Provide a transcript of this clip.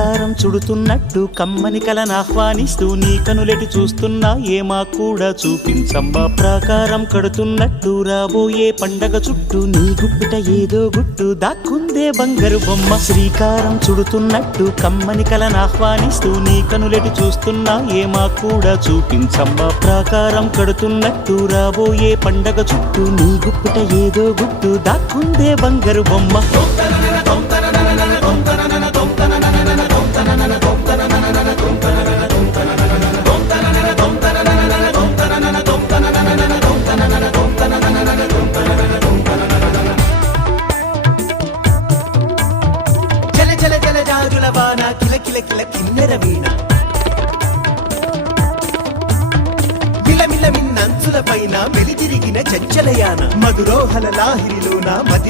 శ్రీకారం చుడుతున్నట్టు కమ్మని కలనాహ్వానిస్తూ నీ కనులెటి చూస్తున్నా ఏమా కూడా చూపించమ్మా ప్రాకారం కడుతున్నట్టు రాబోయే పండగ చుట్టూ నీ గుప్పిట ఏదో గుట్టు దాక్కుందే బంగారు బొమ్మ శ్రీకారం చుడుతున్నట్టు కమ్మని కలనాహ్వానిస్తూ నీ కనులెటి చూస్తున్నా ఏమా కూడా చూపించమ్మా ప్రాకారం కడుతున్నట్టు రాబోయే పండగ చుట్టూ నీ గుప్పిట ఏదో గుట్టు దాక్కుందే బంగారు బొమ్మ జల జల జల జాజుల వాన కిల కిల కిల కిన్నెర వీణ మిల మిల మిన్నంచుల పైన వెలితిరిగిన చంచలయాన మధురోహల లాహిరిలోన మది